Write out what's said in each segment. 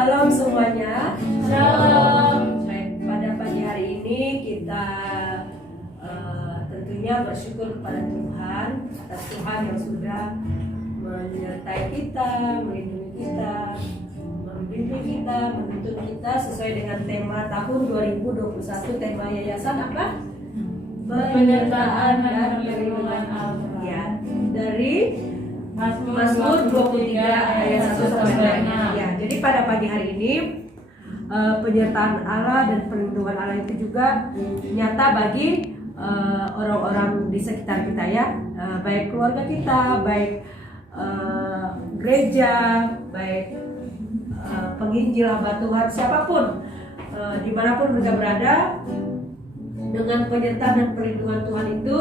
Shalom semuanya. Shalom. Baik, pada pagi hari ini kita tentunya bersyukur kepada Tuhan atas Tuhan yang sudah menyertai kita, melindungi kita, membimbing kita, menuntun kita sesuai dengan tema tahun 2021. Tema yayasan apa? Penyertaan dan perlindungan Allah. Ya, dari Mazmur 23 ayat 1 sampai 6. Ya, jadi pada pagi hari ini penyertaan Allah dan perlindungan Allah itu juga nyata bagi orang-orang di sekitar kita ya, baik keluarga kita, baik gereja, baik penginjil hamba Tuhan, siapapun dimanapun mereka berada, dengan penyertaan dan perlindungan Tuhan itu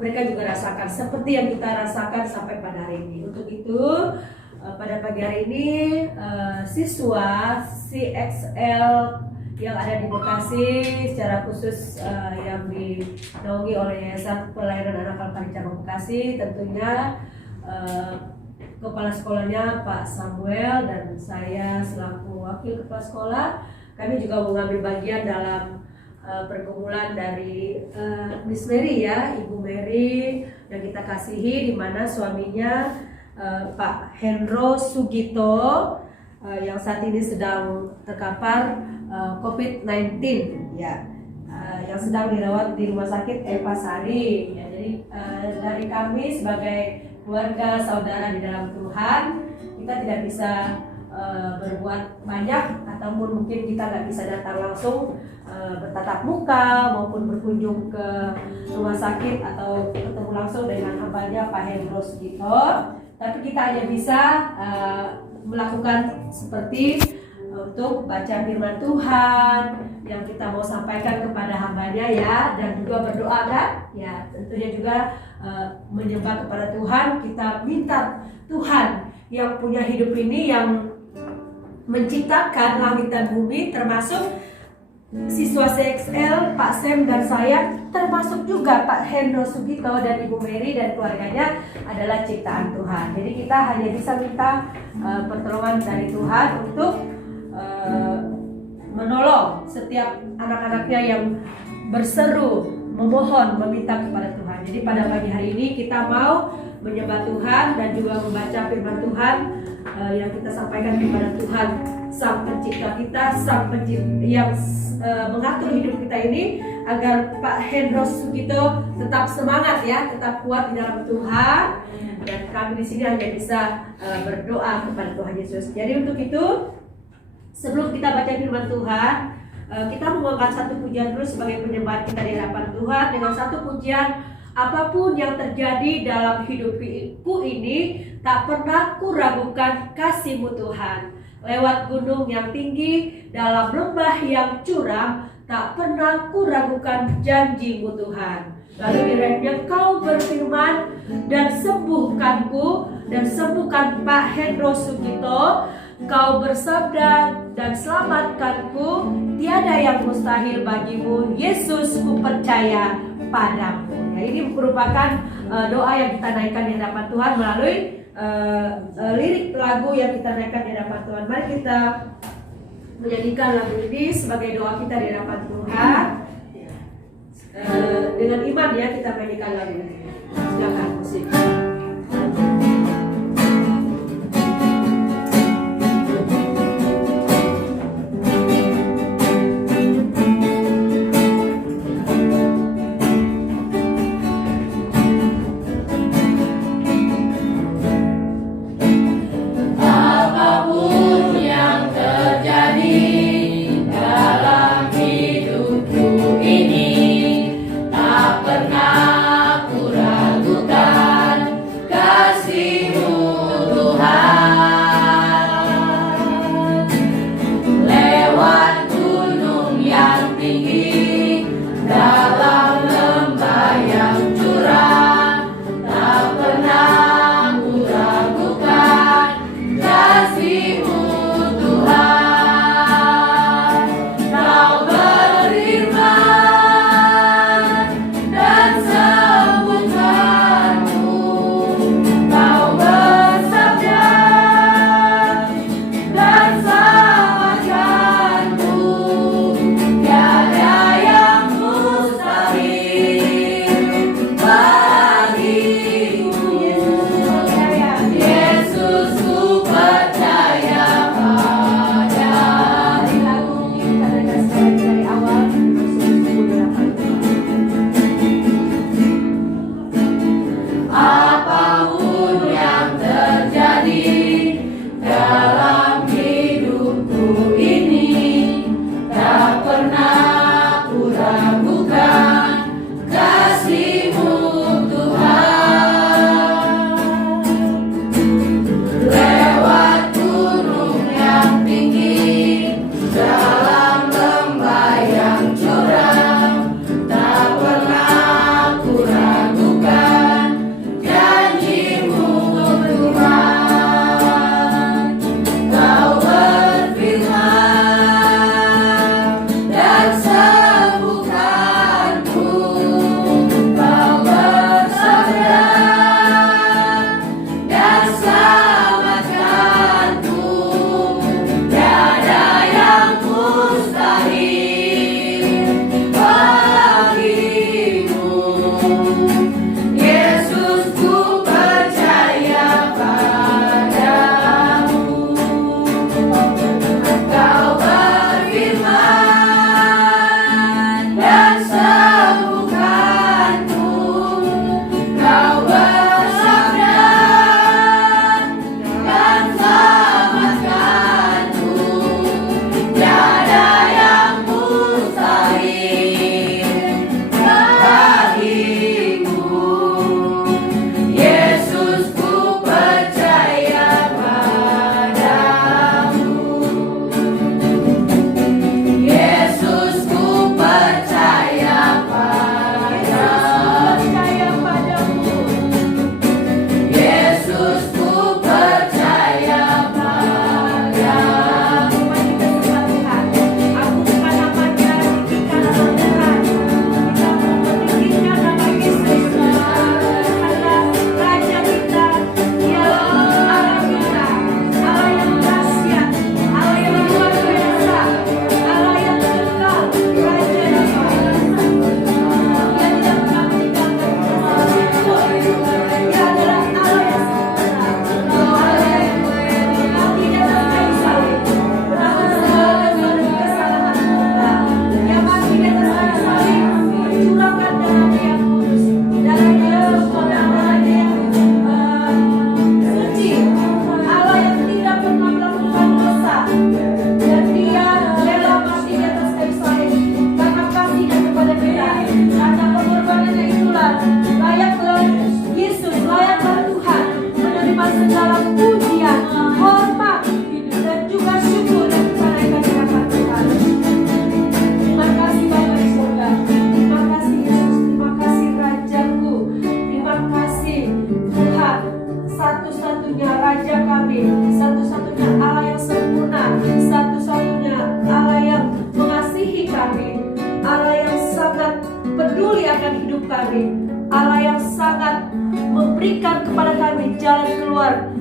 mereka juga rasakan seperti yang kita rasakan sampai pada hari ini. Untuk itu pada pagi hari ini siswa CXL yang ada di Bekasi secara khusus yang dinaungi oleh Yayasan Pelayanan Anak Alpari Cabang Bekasi, tentunya kepala sekolahnya Pak Samuel dan saya selaku wakil kepala sekolah, kami juga mengambil bagian dalam pergumulan dari Miss Mary ya, Ibu Mary yang kita kasihi, di mana suaminya Pak Hendro Sugito yang saat ini sedang terkapar COVID-19 ya, yang sedang dirawat di Rumah Sakit Eva Sari ya. Jadi dari kami sebagai keluarga saudara di dalam Tuhan, kita tidak bisa berbuat banyak, ataupun mungkin kita nggak bisa datang langsung bertatap muka maupun berkunjung ke rumah sakit atau ketemu langsung dengan hambanya Pak Hendro Sugito, tapi kita hanya bisa melakukan seperti untuk baca firman Tuhan yang kita mau sampaikan kepada hambanya ya, dan juga berdoa kan ya, tentunya juga menyembah kepada Tuhan. Kita minta Tuhan yang punya hidup ini, yang menciptakan langit dan bumi, termasuk siswa CXL, Pak Sam dan saya, termasuk juga Pak Hendro Sugito dan Ibu Mary dan keluarganya adalah ciptaan Tuhan. Jadi kita hanya bisa minta pertolongan dari Tuhan untuk menolong setiap anak-anaknya yang berseru, memohon, meminta kepada Tuhan. Jadi pada pagi hari ini kita mau menyembah Tuhan dan juga membaca firman Tuhan yang kita sampaikan kepada Tuhan, Sang Pencipta kita, Sang Pencipta yang mengatur hidup kita ini, agar Pak Hendro Sugito tetap semangat ya, tetap kuat di dalam Tuhan, dan kami di sini hanya bisa berdoa kepada Tuhan Yesus. Jadi untuk itu, sebelum kita baca firman Tuhan, kita mengangkat satu pujian dulu sebagai penyembahan kita di hadapan Tuhan. Dengan satu pujian, apapun yang terjadi dalam hidupku ini, tak pernah kuragukan kasih-Mu Tuhan. Lewat gunung yang tinggi, dalam lembah yang curam, tak pernah kuragukan janji-Mu Tuhan. Lalu di refnya, Kau berfirman dan sembuhkanku, dan sembuhkan Pak Hendro Sugito. Kau bersabda dan selamatkanku, tiada yang mustahil bagimu, Yesus ku percaya padamu. Ya, ini merupakan doa yang kita naikkan di hadapan Tuhan melalui lirik lagu yang kita naikkan di hadapan Tuhan. Mari kita menyanyikan lagu ini sebagai doa kita di hadapan Tuhan. Dengan iman ya, kita menyanyikan lagu ini. Silakan musik. Apapun yang terjadi dalam hidupku ini, tak pernah kuragukan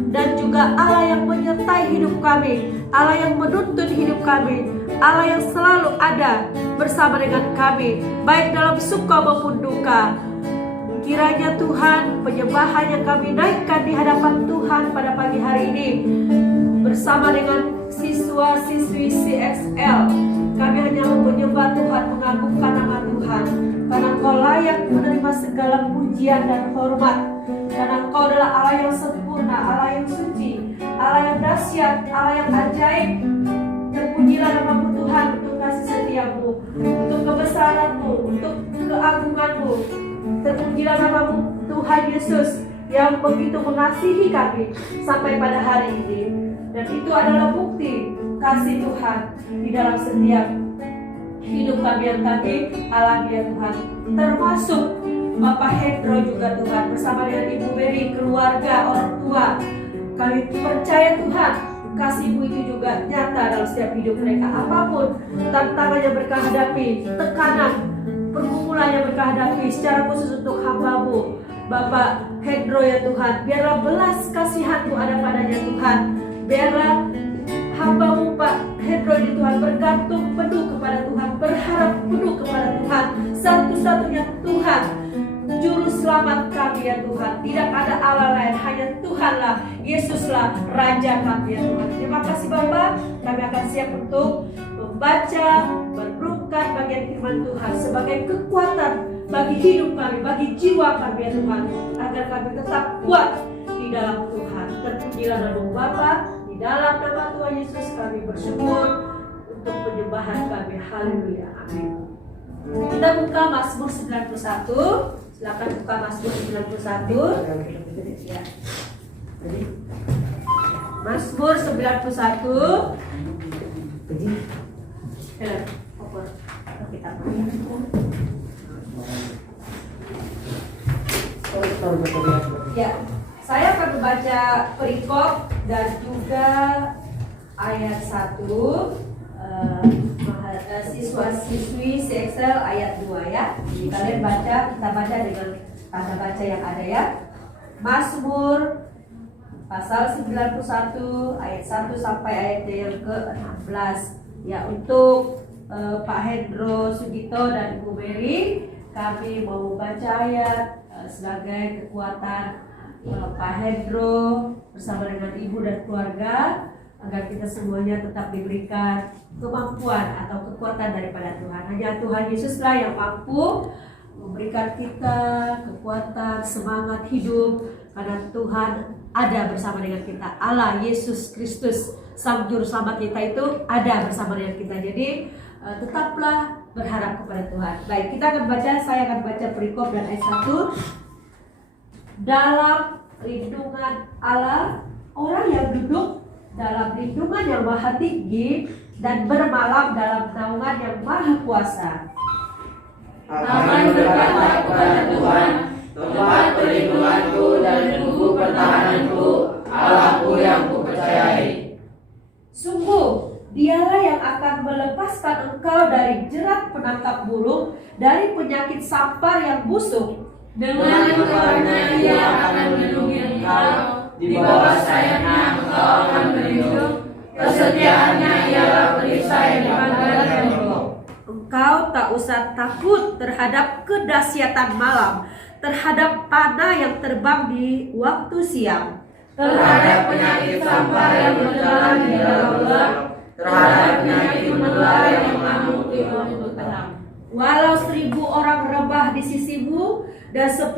dan juga Allah yang menyertai hidup kami, Allah yang menuntun hidup kami, Allah yang selalu ada bersama dengan kami, baik dalam suka maupun duka. Kiranya Tuhan, penyembahan yang kami naikkan di hadapan Tuhan pada pagi hari ini bersama dengan siswa-siswi CXL, kami hanya menyembah Tuhan, mengagungkan nama Tuhan, karena Engkau layak menerima segala pujian dan hormat, karena Engkau adalah Allah yang sempurna, Allah yang suci, Allah yang dahsyat, Allah yang ajaib. Terpujilah namamu Tuhan untuk kasih setiamu, untuk kebesaranmu, untuk keagunganmu. Terpujilah namamu Tuhan Yesus yang begitu mengasihi kami sampai pada hari ini. Dan itu adalah bukti kasih Tuhan di dalam setiap hidup kami yang kami alami ya Tuhan. Termasuk Bapak Hendro juga Tuhan, bersama dengan Ibu Mary, keluarga, orang tua. Kami percaya Tuhan, kasih-Mu itu juga nyata dalam setiap hidup mereka. Apapun tantangan yang mereka hadapi, tekanan, pergumulan yang mereka hadapi, secara khusus untuk hamba-Mu Bapak Hendro ya Tuhan, biarlah belas kasihan-Mu ada padanya Tuhan. Biarlah hamba-Mu Pak Hendro ini Tuhan bergantung penuh kepada Tuhan, berharap penuh kepada Tuhan, satu-satunya Tuhan, Juru Selamat kami ya Tuhan. Tidak ada Allah lain, hanya Tuhanlah, Yesuslah Raja kami ya Tuhan. Terima kasih Bapak, kami akan siap untuk membaca, merenungkan bagian firman Tuhan sebagai kekuatan bagi hidup kami, bagi jiwa kami ya Tuhan, agar kami tetap kuat di dalam Tuhan. Terpujilah nama Bapa, di dalam nama Tuhan Yesus kami bersyukur untuk penyembahan kami. Haleluya, amin. Kita buka Mazmur 91. Silakan buka Mazmur 91. Ya. Mazmur 91. Kita ya, saya akan membaca perikop dan juga ayat 1. Siswa-siswi CXL ayat 2 ya. Jadi kalian baca, kita baca dengan tanda baca yang ada ya. Mazmur pasal 91 ayat 1 sampai ayat yang ke-16 ya. Untuk Pak Hendro Sugito dan Ibu Mary, kami mau membaca ayat sebagai kekuatan Pak Hendro bersama dengan ibu dan keluarga, agar kita semuanya tetap diberikan kemampuan atau kekuatan daripada Tuhan. Hanya Tuhan Yesuslah yang mampu memberikan kita kekuatan, semangat hidup, karena Tuhan ada bersama dengan kita. Allah Yesus Kristus, Sang Juru Selamat kita itu ada bersama dengan kita. Jadi tetaplah berharap kepada Tuhan. Baik, kita akan baca, saya akan baca perikop dan ayat 1. Dalam lindungan Allah, orang yang duduk dalam lindungan yang maha tinggi dan bermalam dalam naungan yang maha kuasa. Akan berkata kepada Tuhan, tempat perlindunganku dan tubuh pertahananku, Allahku yang kupercayai. Sungguh, Dialah yang akan melepaskan engkau dari jerat penangkap burung, dari penyakit sampar yang busuk. Dengan Tuhannya Ia akan melindungi engkau, di bawah sayapnya engkau akan berlindung. Kesetiaannya ialah perisai di pagar tembok. Engkau tak usah takut terhadap kedahsyatan malam, terhadap panah yang terbang di waktu siang, terhadap penyakit sampar yang berjalan di dalam gelap, terhadap penyakit menular yang mengamuk di waktu terang. Walau 1.000 orang rebah di sisimu dan 10.000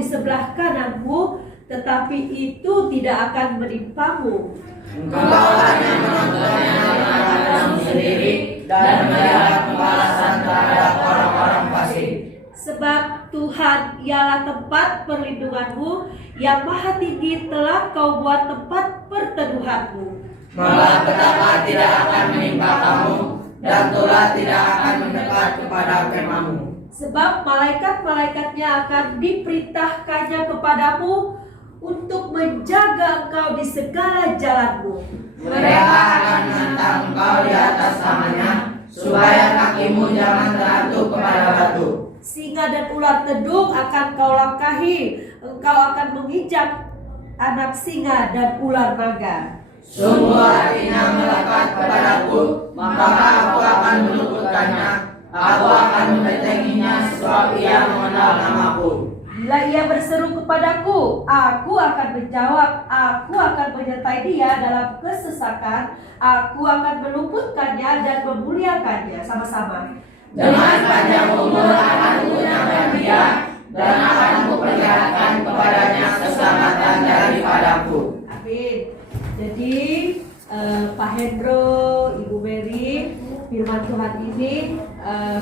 di sebelah kananmu, tetapi itu tidak akan menimpamu. Engkau hanya menontonnya dengan matamu sendiri dan melihat pembalasan terhadap orang-orang fasik. Sebab Tuhan ialah tempat perlindunganmu, yang maha tinggi telah kau buat tempat perteduhanmu. Malapetaka tidak akan menimpa kamu, dan tulah tidak akan mendekat kepada kemahmu. Sebab malaikat-malaikatnya akan diperintahkannya kepadamu untuk menjaga engkau di segala jalanmu. Mereka akan menentang engkau di atas tangannya, supaya kakimu jangan terjatuh kepada batu. Singa dan ular tedung akan kau langkahi, engkau akan menginjak anak singa dan ular naga. Sungguh hatinya melekat kepadaku, maka aku akan meluputkannya. Aku akan membentenginya sebab ia mengenal namaku. Bila ia berseru kepadaku, aku akan menjawab. Aku akan menyertai dia dalam kesesakan. Aku akan meluputkannya dan memuliakannya. Sama-sama. Dengan panjang umur akan kunyangkan dia, dan akan kuperlihatkan kepadanya keselamatan daripadaku. Amin. Jadi Pak Hendro, Ibu Mary, firman Tuhan ini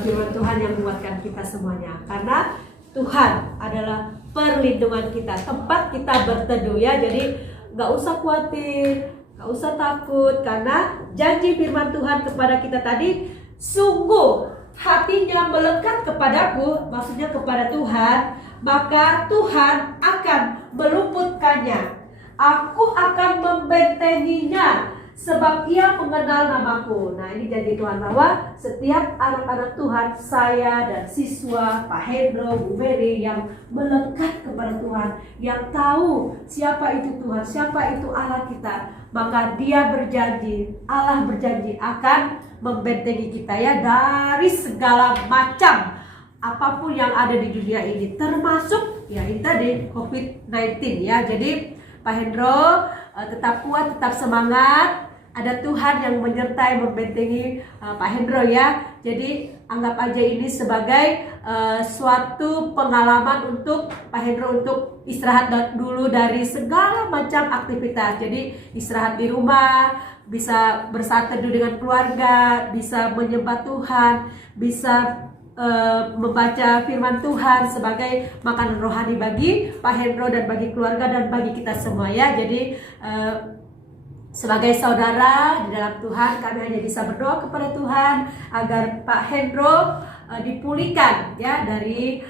firman Tuhan yang menguatkan kita semuanya. Karena Tuhan adalah perlindungan kita, tempat kita berteduh ya. Jadi nggak usah khawatir, nggak usah takut, karena janji firman Tuhan kepada kita tadi, sungguh hatinya melekat kepadaku, maksudnya kepada Tuhan, maka Tuhan akan meluputkannya. Aku akan membentenginya sebab ia mengenal namaku. Nah, ini janji Tuhan bahwa setiap anak-anak Tuhan, saya dan siswa, Pak Hendro, Bu Mary yang melekat kepada Tuhan, yang tahu siapa itu Tuhan, siapa itu Allah kita, maka dia berjanji, Allah berjanji akan membentengi kita ya dari segala macam apapun yang ada di dunia ini, termasuk ya ini tadi COVID-19 ya. Jadi Pak Hendro tetap kuat, tetap semangat. Ada Tuhan yang menyertai, membentengi Pak Hendro ya. Jadi anggap aja ini sebagai suatu pengalaman untuk Pak Hendro untuk istirahat dulu dari segala macam aktivitas. Jadi istirahat di rumah, bisa bersatu dengan keluarga, bisa menyembah Tuhan, bisa membaca firman Tuhan sebagai makanan rohani bagi Pak Hendro dan bagi keluarga dan bagi kita semua ya. Jadi sebagai saudara di dalam Tuhan, kami hanya bisa berdoa kepada Tuhan agar Pak Hendro dipulihkan ya dari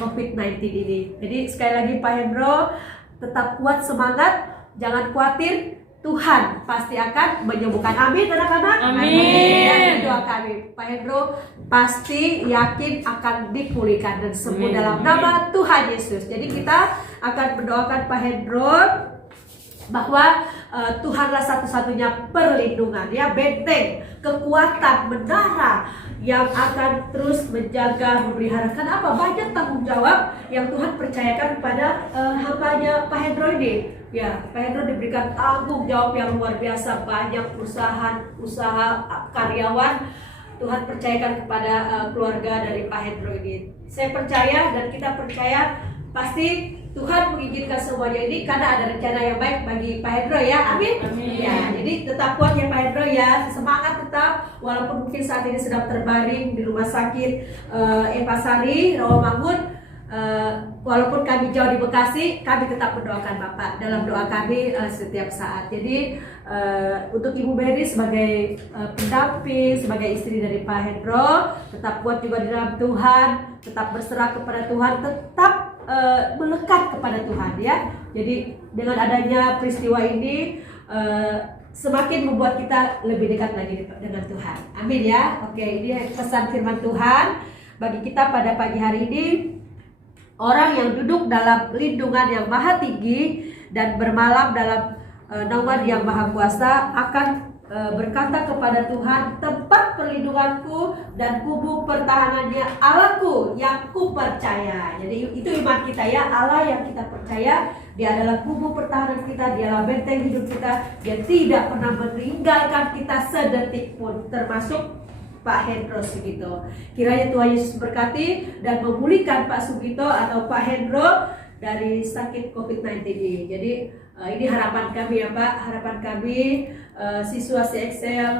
COVID-19 ini. Jadi sekali lagi Pak Hendro tetap kuat, semangat, jangan khawatir. Tuhan pasti akan menyembuhkan. Amin anak-anak. Amin. Doa kami, Pak Hendro pasti yakin akan dipulihkan dan sembuh dalam nama Tuhan Yesus. Jadi kita akan mendoakan Pak Hendro bahwa Tuhanlah satu-satunya perlindungan ya, benteng, kekuatan, menara yang akan terus menjaga, memeliharakan apa banyak tanggung jawab yang Tuhan percayakan kepada hambanya Pak Hendro ini. Ya, Pak Hendro diberikan tanggung jawab yang luar biasa, banyak usaha karyawan Tuhan percayakan kepada keluarga dari Pak Hendro ini. Saya percaya dan kita percaya pasti Tuhan mengizinkan semuanya ini karena ada rencana yang baik bagi Pak Hendro ya. Amin. Amin. Ya, jadi tetap kuat ya Pak Hendro ya, semangat tetap walaupun mungkin saat ini sedang terbaring di rumah sakit Eva Sari, Rawamangun. Walaupun kami jauh di Bekasi, kami tetap mendoakan Bapak dalam doa kami setiap saat. Jadi untuk Ibu Mary sebagai pendamping, sebagai istri dari Pak Hendro, tetap kuat juga di dalam Tuhan, tetap berserah kepada Tuhan, tetap melekat kepada Tuhan ya. Jadi dengan adanya peristiwa ini semakin membuat kita lebih dekat lagi dengan Tuhan. Amin ya. Oke, ini pesan firman Tuhan bagi kita pada pagi hari ini. Orang yang duduk dalam lindungan yang maha tinggi dan bermalam dalam naungan yang maha kuasa akan berkata kepada Tuhan, tempat perlindunganku dan kubu pertahanannya Allahku yang ku percaya. Jadi itu iman kita ya, Allah yang kita percaya, Dia adalah kubu pertahanan kita, Dia adalah benteng hidup kita, Dia tidak pernah meninggalkan kita sedetik pun, termasuk Pak Hendro Sugito. Kiranya Tuhan Yesus berkati dan memulihkan Pak Sugito atau Pak Hendro dari sakit COVID-19 ini. Jadi ini harapan kami ya Pak, harapan kami siswa CXL,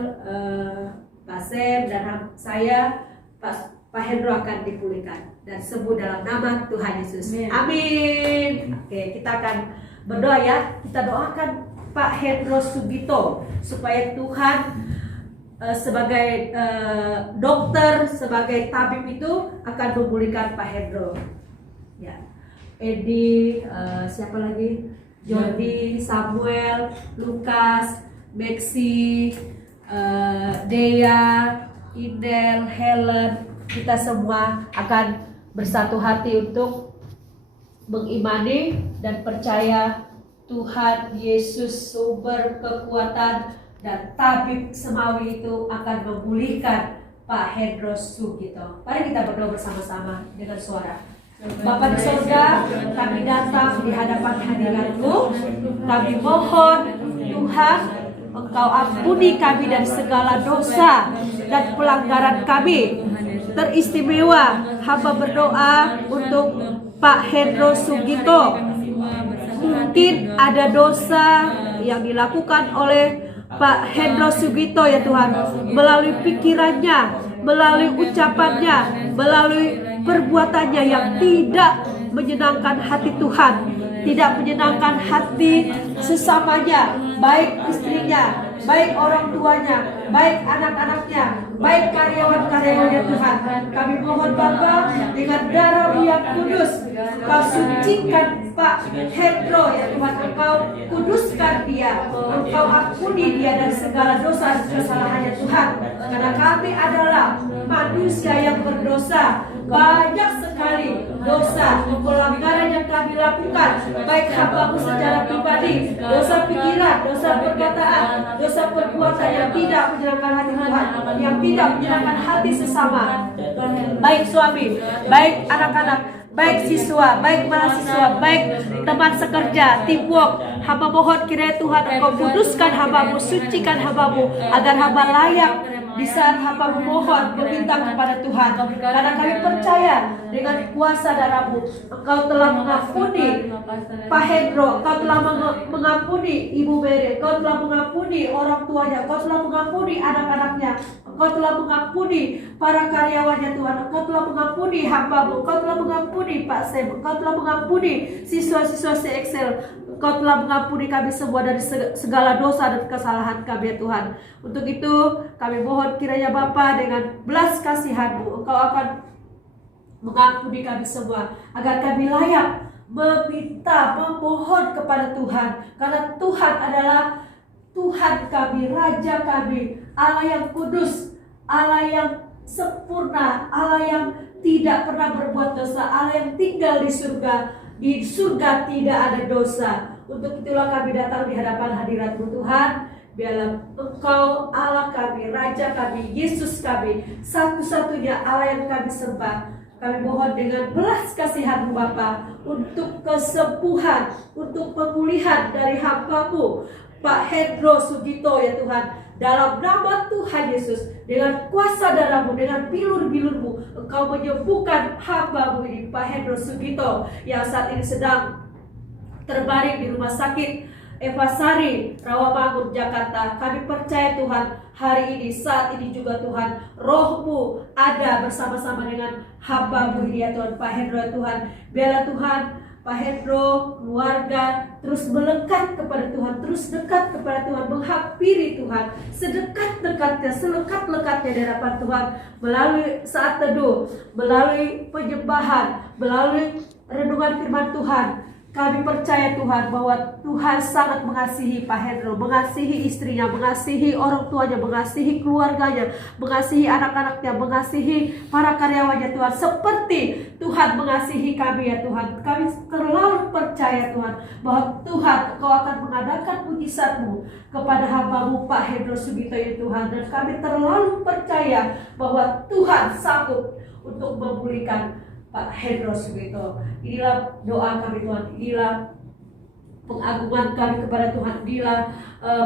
Pak Sem dan saya, Pak Hendro akan dipulihkan dan sembuh dalam nama Tuhan Yesus. Amin. Oke, kita akan berdoa ya. Kita doakan Pak Hendro Sugito supaya Tuhan sebagai dokter, sebagai tabib itu akan memulihkan Pak Hendro. Ya, Edi, siapa lagi? Jody, Samuel, Lukas, Maxi, Dea, Indel, Helen, kita semua akan bersatu hati untuk mengimani dan percaya Tuhan Yesus sumber kekuatan dan tabib semawi itu akan memulihkan Pak Hendros Sugito. Mari kita berdoa bersama-sama dengan suara. Bapa di surga, kami datang di hadapan hadirat-Mu. Kami mohon Tuhan, Engkau ampuni kami dan segala dosa dan pelanggaran kami. Teristimewa hamba berdoa untuk Pak Hendros Sugito. Mungkin ada dosa yang dilakukan oleh Pak Hendros Sugito ya Tuhan, melalui pikirannya, melalui ucapannya, melalui perbuatannya yang tidak menyenangkan hati Tuhan, tidak menyenangkan hati sesamanya, baik istrinya, baik orang tuanya, baik anak-anaknya, baik karyawan-karyawannya Tuhan. Kami mohon Bapa, dengan darah yang kudus, Kau sucikan Pak Hendro ya Tuhan, Engkau kuduskan dia, Engkau ampuni dia dari segala dosa dan kesalahannya Tuhan. Karena kami adalah manusia yang berdosa, banyak sekali dosa, pelanggaran yang kami lakukan, baik hamba-Mu secara pribadi, dosa pikiran, dosa perkataan, dosa perbuatan yang tidak menyenangkan hati Tuhan, yang tidak menyenangkan hati sesama, baik suami, baik anak-anak, baik siswa, baik mahasiswa, baik teman sekerja, teamwork. Hamba mohon kiranya Tuhan Engkau kuduskan hamba-Mu, sucikan hamba-Mu, agar hamba layak di saat hamba memohon meminta kepada Tuhan. Karena kami percaya dengan kuasa darah-Mu, Engkau telah mengampuni Pak Hendro, Engkau telah mengampuni Ibu Mary, Engkau telah mengampuni orang tuanya, Engkau telah mengampuni anak-anaknya, Engkau telah mengampuni para karyawannya Tuhan, Engkau telah mengampuni hamba-Mu, Engkau telah mengampuni Pak Sem, Engkau telah mengampuni siswa-siswa CXL, Engkau telah mengampuni kami semua dari segala dosa dan kesalahan kami ya Tuhan. Untuk itu kami mohon kiranya Bapa dengan belas kasihan-Mu, Engkau akan mengampuni kami semua, agar kami layak meminta, memohon kepada Tuhan. Karena Tuhan adalah Tuhan kami, Raja kami, Allah yang kudus, Allah yang sempurna, Allah yang tidak pernah berbuat dosa, Allah yang tinggal di surga. Di surga tidak ada dosa. Untuk itulah kami datang di hadapan hadirat-Mu Tuhan. Biarlah Engkau Allah kami, Raja kami, Yesus kami, satu-satunya Allah yang kami sembah. Kami mohon dengan belas kasihan-Mu Bapa, untuk kesembuhan, untuk pemulihan dari hamba-Mu Pak Hendro Sugito ya Tuhan. Dalam nama Tuhan Yesus, dengan kuasa darah-Mu, dengan bilur-bilur-Mu, Engkau menyembuhkan hamba-Mu ini Pak Hendro Sugito yang saat ini sedang terbaring di rumah sakit Eva Sari, Rawamangun, Jakarta. Kami percaya Tuhan, hari ini, saat ini juga Tuhan, Roh-Mu ada bersama-sama dengan hamba-Mu ini ya Tuhan, Pak Hendro ya Tuhan. Biarlah Tuhan, Pak Hendro, keluarga terus melekat kepada Tuhan, terus dekat kepada Tuhan, menghampiri Tuhan, sedekat-dekatnya, selekat-lekatnya di hadapan Tuhan, melalui saat teduh, melalui penyembahan, melalui renungan firman Tuhan. Kami percaya Tuhan bahwa Tuhan sangat mengasihi Pak Hendro, mengasihi istrinya, mengasihi orang tuanya, mengasihi keluarganya, mengasihi anak-anaknya, mengasihi para karyawannya Tuhan, seperti Tuhan mengasihi kami ya Tuhan. Kami terlalu percaya Tuhan bahwa Tuhan Engkau akan mengadakan mujizat-Mu kepada hamba-Mu Pak Hendro Sugito ya Tuhan. Dan kami terlalu percaya bahwa Tuhan sanggup untuk memulihkan Pak Hendro Sugito. Inilah doa kami Tuhan, inilah pengagungan kami kepada Tuhan, inilah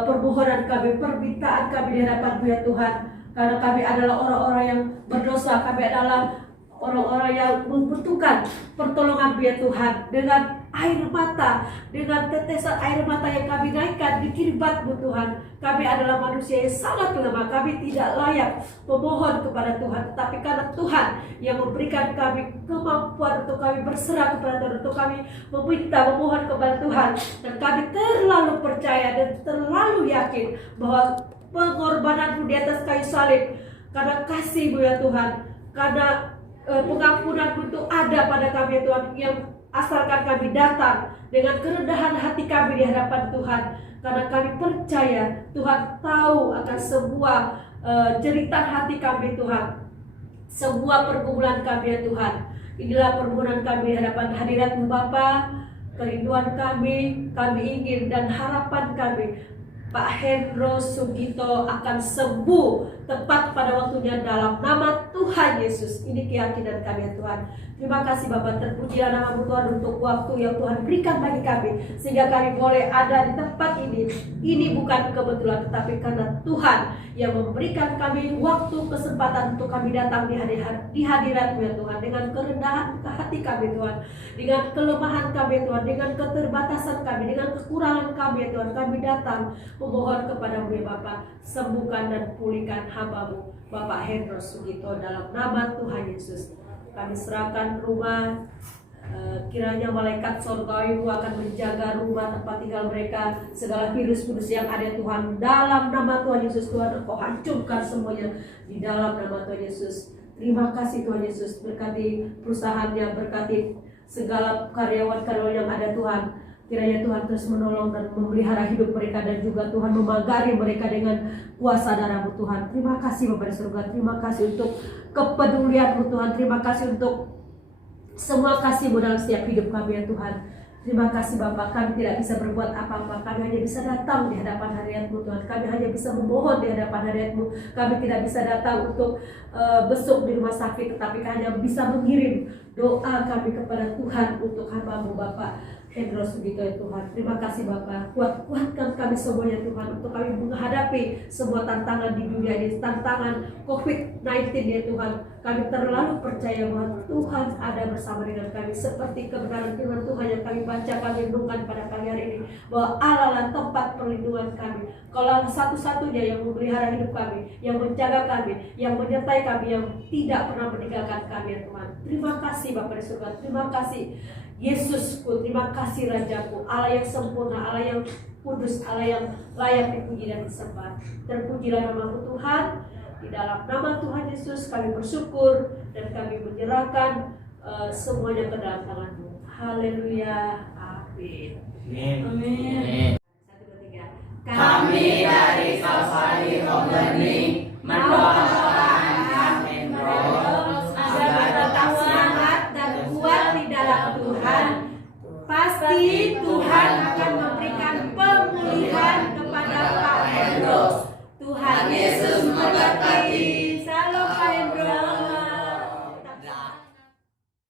permohonan kami, permintaan kami di hadapan-Mu ya Tuhan. Karena kami adalah orang-orang yang berdosa, kami adalah orang-orang yang membutuhkan pertolongan-Mu ya Tuhan. Dengan air mata, dengan tetesan air mata yang kami naikkan di kiribat-Mu Tuhan, kami adalah manusia yang sangat lemah, kami tidak layak memohon kepada Tuhan. Tapi karena Tuhan yang memberikan kami kemampuan untuk kami berserah kepada Tuhan, untuk kami meminta, memohon kepada Tuhan. Dan kami terlalu percaya dan terlalu yakin bahwa pengorbanan-Mu di atas kayu salib, karena kasih-Mu ya Tuhan, karena pengampunan-Mu itu ada pada kami ya Tuhan, yang asalkan kami datang dengan kerendahan hati kami di hadapan Tuhan. Karena kami percaya Tuhan tahu akan semua jeritan hati kami Tuhan, semua pergumulan kami ya Tuhan. Inilah permohonan kami di hadapan hadirat-Mu Bapa. kerinduan kami ingin dan harapan kami Pak Hendro Sugito akan sembuh tepat pada waktunya dalam nama Tuhan Yesus. Ini keyakinan kami ya Tuhan. Terima kasih Bapak, terpujilah nama Tuhan untuk waktu yang Tuhan berikan bagi kami, sehingga kami boleh ada di tempat ini. Ini bukan kebetulan, tetapi karena Tuhan yang memberikan kami waktu, kesempatan untuk kami datang di hadirat-Mu ya Tuhan, dengan kerendahan hati kami Tuhan, dengan kelemahan kami Tuhan, dengan keterbatasan kami, dengan kekurangan kami ya Tuhan, kami datang memohon kepada-Mu ya Bapak, sembuhkan dan pulihkan hamba-Mu Bapak Hendro Sugito dalam nama Tuhan Yesus. Kami serahkan rumah, kiranya malaikat surgawi akan menjaga rumah tempat tinggal mereka, segala virus-virus yang ada Tuhan, dalam nama Tuhan Yesus. Tuhan, Engkau hancurkan semuanya di dalam nama Tuhan Yesus. Terima kasih Tuhan Yesus, berkati perusahaannya, berkati segala karyawan-karyawan yang ada Tuhan. Kiranya Tuhan terus menolong dan memelihara hidup mereka, dan juga Tuhan memagari mereka dengan kuasa darah-Mu Tuhan. Terima kasih Bapa di surga, terima kasih untuk kepedulian-Mu Tuhan, terima kasih untuk semua kasih-Mu dalam setiap hidup kami ya Tuhan. Terima kasih Bapak, kami tidak bisa berbuat apa-apa, kami hanya bisa datang di hadapan hadirat-Mu Tuhan, kami hanya bisa memohon di hadapan hadirat-Mu, kami tidak bisa datang untuk besuk di rumah sakit, tetapi hanya bisa mengirim doa kami kepada Tuhan untuk hamba-Mu Bapak Hendro Sugito ya Tuhan. Terima kasih Bapak, kuatkan kami semuanya Tuhan, untuk kami menghadapi semua tantangan di dunia ini, tantangan COVID-19 ya Tuhan. Kami terlalu percaya bahwa Tuhan ada bersama dengan kami, seperti kebenaran firman Tuhan yang kami baca, kami renungkan pada pagi hari ini, bahwa Allah lah tempat perlindungan kami. Kalau satu-satunya yang memelihara hidup kami, yang menjaga kami, yang menyertai kami, yang tidak pernah meninggalkan kami ya Tuhan. Terima kasih Bapak di surga, terima kasih Yesusku, terima kasih Rajaku, Allah yang sempurna, Allah yang kudus, Allah yang layak dipuji dan disembah. Terpujilah nama-Mu Tuhan. Di dalam nama Tuhan Yesus kami bersyukur dan kami menyerahkan semuanya ke dalam tangan-Mu. Haleluya, amin. Amin. 1, 2, 3. Kami dari Calvary Home Learning mendoakan